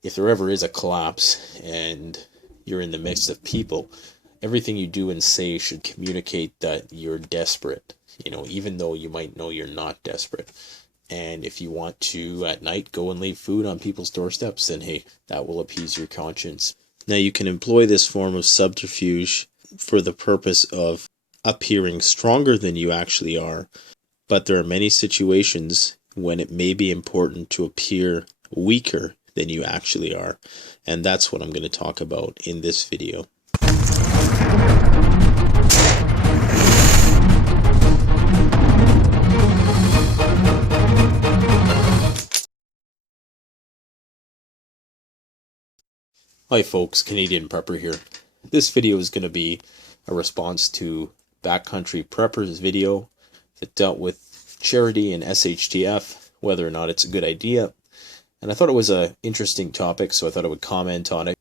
if there ever is a collapse and you're in the midst of people, everything you do and say should communicate that you're desperate, even though you might know you're not desperate. And if you want to, at night, go and leave food on people's doorsteps, then hey, that will appease your conscience. Now, you can employ this form of subterfuge for the purpose of appearing stronger than you actually are, but there are many situations when it may be important to appear weaker than you actually are, and that's what I'm going to talk about in this video. Hi folks, Canadian Prepper here. This video is going to be a response to Backcountry Prepper's video that dealt with charity and SHTF, whether or not it's a good idea. And I thought it was an interesting topic, so I thought I would comment on it.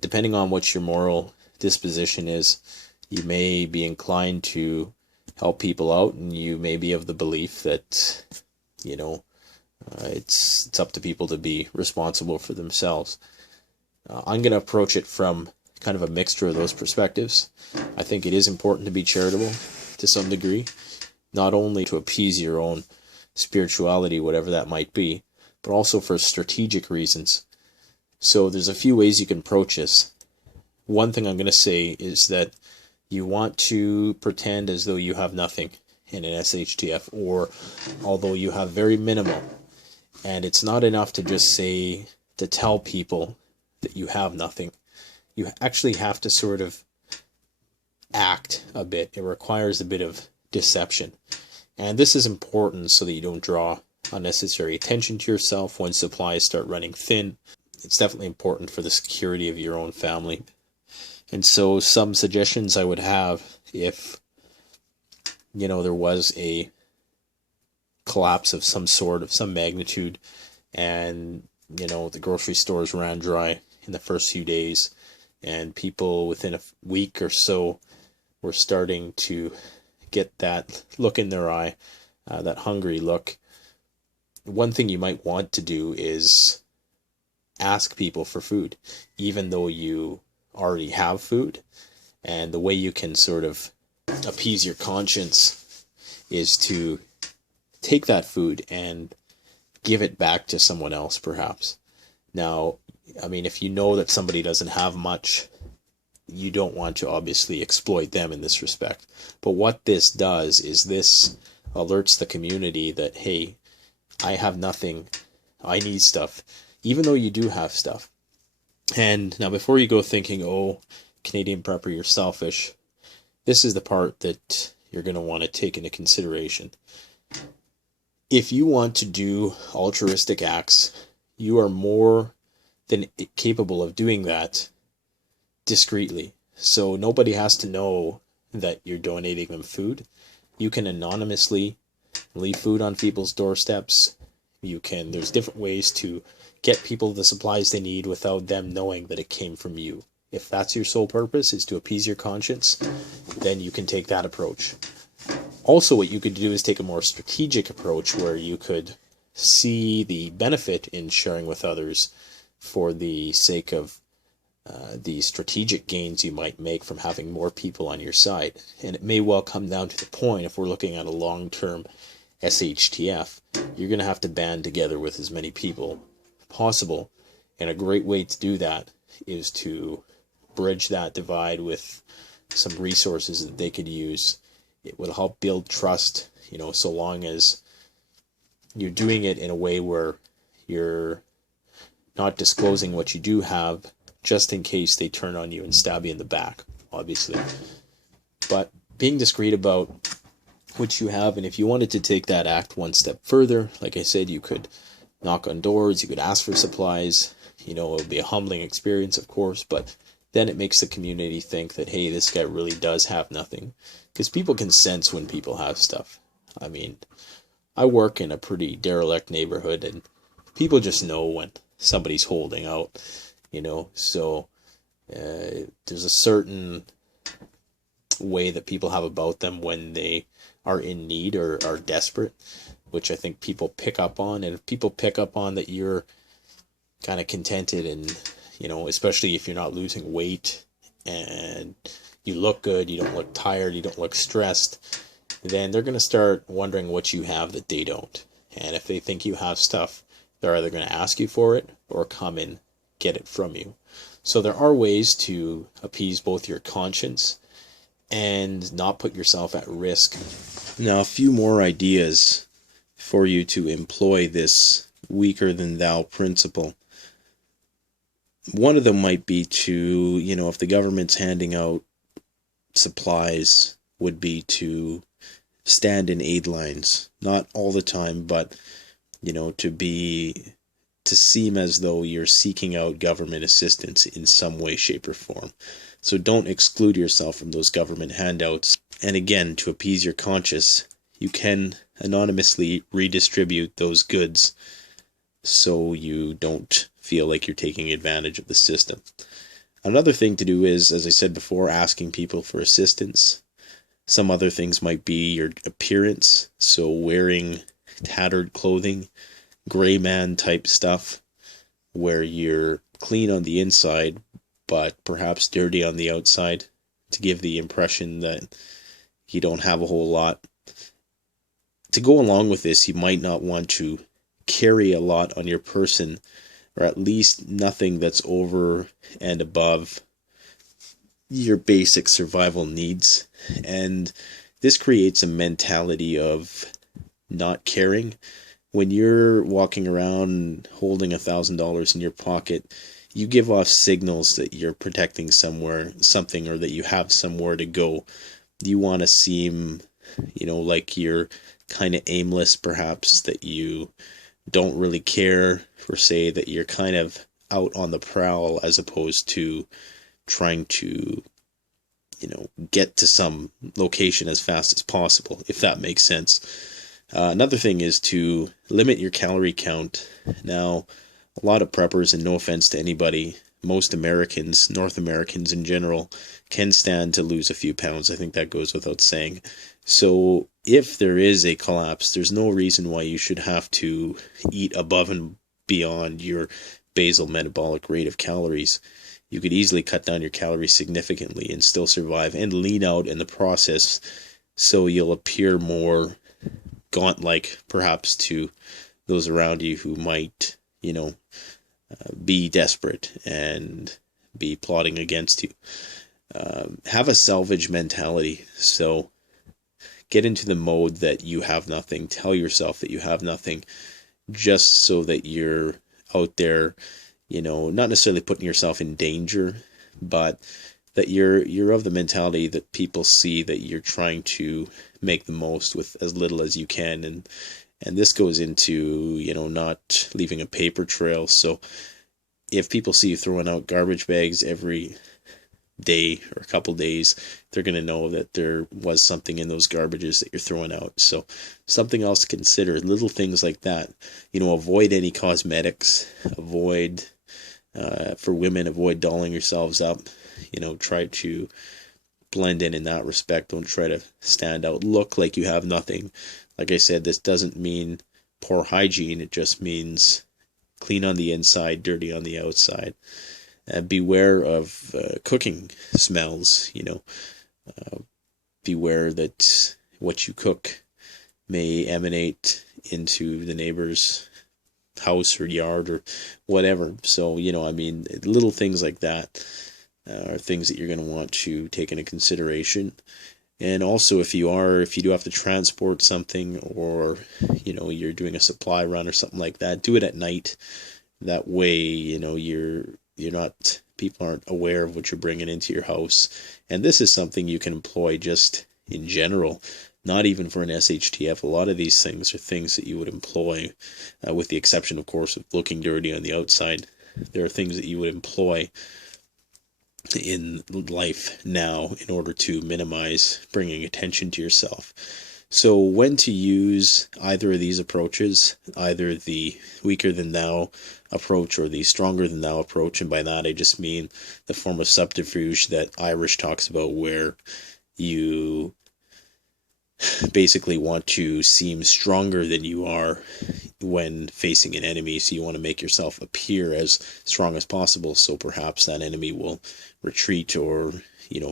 Depending on what your moral disposition is, you may be inclined to help people out, and you may be of the belief that, it's up to people to be responsible for themselves. I'm going to approach it from kind of a mixture of those perspectives. I think it is important to be charitable to some degree, not only to appease your own spirituality, whatever that might be, but also for strategic reasons. So there's a few ways you can approach this. One thing I'm going to say is that you want to pretend as though you have nothing in an SHTF, or although you have very minimal. And it's not enough to just say, to tell people that you have nothing. You actually have to sort of act a bit. It requires a bit of deception. And this is important so that you don't draw unnecessary attention to yourself when supplies start running thin. It's definitely important for the security of your own family. And so some suggestions I would have if, there was a collapse of some sort, of some magnitude, and, the grocery stores ran dry in the first few days, and people within a week or so were starting to get that look in their eye, that hungry look. One thing you might want to do is ask people for food, even though you already have food. And the way you can sort of appease your conscience is to take that food and give it back to someone else, perhaps. Now, if you know that somebody doesn't have much, you don't want to obviously exploit them in this respect. But what this does is this alerts the community that, hey, I have nothing, I need stuff, even though you do have stuff. And now before you go thinking, oh, Canadian Prepper, you're selfish, this is the part that you're going to want to take into consideration. If you want to do altruistic acts, you are more than capable of doing that discreetly. So nobody has to know that you're donating them food. You can anonymously leave food on people's doorsteps. There's different ways to get people the supplies they need without them knowing that it came from you. If that's your sole purpose, is to appease your conscience, then you can take that approach. Also, what you could do is take a more strategic approach where you could see the benefit in sharing with others for the sake of the strategic gains you might make from having more people on your side. And it may well come down to the point, if we're looking at a long-term SHTF, you're going to have to band together with as many people possible. And a great way to do that is to bridge that divide with some resources that they could use. It will help build trust, so long as you're doing it in a way where you're not disclosing what you do have, just in case they turn on you and stab you in the back, obviously. But being discreet about what you have, and if you wanted to take that act one step further, like I said, you could knock on doors, you could ask for supplies. It would be a humbling experience, of course, but then it makes the community think that, hey, this guy really does have nothing. Because people can sense when people have stuff. I work in a pretty derelict neighborhood, and people just know when somebody's holding out, So there's a certain way that people have about them when they are in need or are desperate, which I think people pick up on. And if people pick up on that you're kind of contented, and especially if you're not losing weight and you look good, you don't look tired, you don't look stressed, then they're going to start wondering what you have that they don't. And if they think you have stuff, they're either going to ask you for it or come and get it from you. So there are ways to appease both your conscience and not put yourself at risk. Now, a few more ideas for you to employ this weaker than thou principle. One of them might be to, if the government's handing out supplies, would be to stand in aid lines. Not all the time, but, to seem as though you're seeking out government assistance in some way, shape, or form. So don't exclude yourself from those government handouts. And again, to appease your conscience, you can anonymously redistribute those goods so you don't feel like you're taking advantage of the system. Another thing to do is, as I said before, asking people for assistance. Some other things might be your appearance, so wearing tattered clothing, gray man type stuff, where you're clean on the inside, but perhaps dirty on the outside, to give the impression that you don't have a whole lot. To go along with this, you might not want to carry a lot on your person, or at least nothing that's over and above your basic survival needs. And this creates a mentality of not caring. When you're walking around holding $1,000 in your pocket, you give off signals that you're protecting something, or that you have somewhere to go. You want to seem, like you're kind of aimless, perhaps, that you don't really care, or say that you're kind of out on the prowl, as opposed to trying to, get to some location as fast as possible, if that makes sense. Another thing is to limit your calorie count. Now, a lot of preppers, and no offense to anybody, most Americans, North Americans in general, can stand to lose a few pounds. I think that goes without saying. So if there is a collapse, there's no reason why you should have to eat above and beyond your basal metabolic rate of calories. You could easily cut down your calories significantly and still survive, and lean out in the process, so you'll appear more gaunt-like, perhaps, to those around you who might, be desperate and be plotting against you. Have a salvage mentality. So get into the mode that you have nothing. Tell yourself that you have nothing, just so that you're out there, not necessarily putting yourself in danger, but that you're of the mentality that people see that you're trying to make the most with as little as you can. And this goes into, not leaving a paper trail. So if people see you throwing out garbage bags every day or a couple days, they're going to know that there was something in those garbages that you're throwing out. So something else to consider, little things like that. Avoid any cosmetics, avoid, for women, avoid dolling yourselves up. Try to blend in that respect. Don't try to stand out, look like you have nothing. Like I said, this doesn't mean poor hygiene. It just means clean on the inside, dirty on the outside. Beware of cooking smells. Beware that what you cook may emanate into the neighbor's house or yard or whatever. So, little things like that are things that you're going to want to take into consideration. And also, if you do have to transport something, or, you're doing a supply run or something like that, do it at night. That way, people aren't aware of what you're bringing into your house. And this is something you can employ just in general, not even for an SHTF. A lot of these things are things that you would employ, with the exception, of course, of looking dirty on the outside. There are things that you would employ in life now in order to minimize bringing attention to yourself. So when to use either of these approaches, either the weaker than thou approach or the stronger than thou approach, and by that I just mean the form of subterfuge that Irish talks about, where you basically want to seem stronger than you are when facing an enemy. So you want to make yourself appear as strong as possible, so perhaps that enemy will retreat or,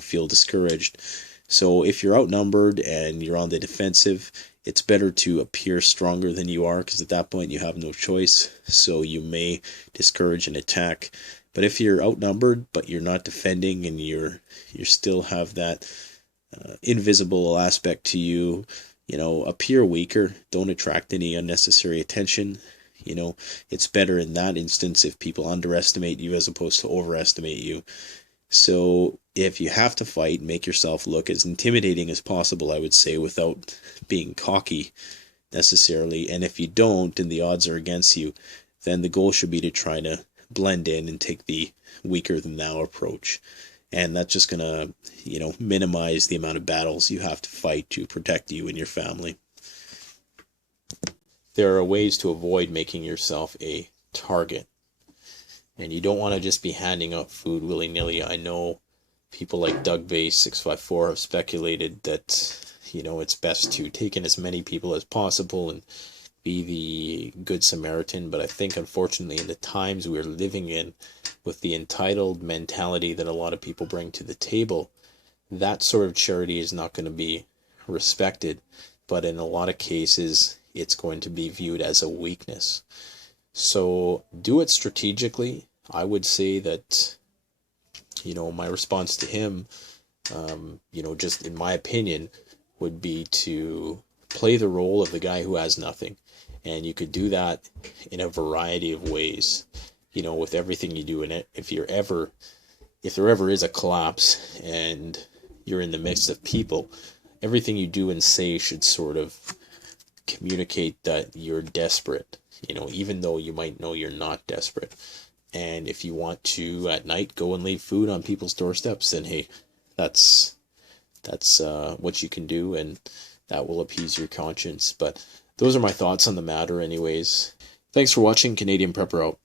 feel discouraged. So if you're outnumbered and you're on the defensive, it's better to appear stronger than you are, because at that point you have no choice. So you may discourage an attack. But if you're outnumbered but you're not defending, and you still have that invisible aspect to you, appear weaker. Don't attract any unnecessary attention. It's better in that instance if people underestimate you as opposed to overestimate you. So if you have to fight, make yourself look as intimidating as possible, I would say, without being cocky necessarily. And if you don't, and the odds are against you, then the goal should be to try to blend in and take the weaker than thou approach. And that's just going to, minimize the amount of battles you have to fight to protect you and your family. There are ways to avoid making yourself a target. And you don't want to just be handing out food willy-nilly. I know people like DougBase654 have speculated that, it's best to take in as many people as possible and be the good Samaritan. But I think, unfortunately, in the times we're living in, with the entitled mentality that a lot of people bring to the table, that sort of charity is not going to be respected. But in a lot of cases, it's going to be viewed as a weakness. So do it strategically. I would say that, my response to him, just in my opinion, would be to play the role of the guy who has nothing. And you could do that in a variety of ways, with everything you do in it. If there ever is a collapse and you're in the midst of people, everything you do and say should sort of communicate that you're desperate, even though you might know you're not desperate. And if you want to at night go and leave food on people's doorsteps, then hey, that's what you can do, and that will appease your conscience. But those are my thoughts on the matter anyways. Thanks for watching. Canadian Prepper out.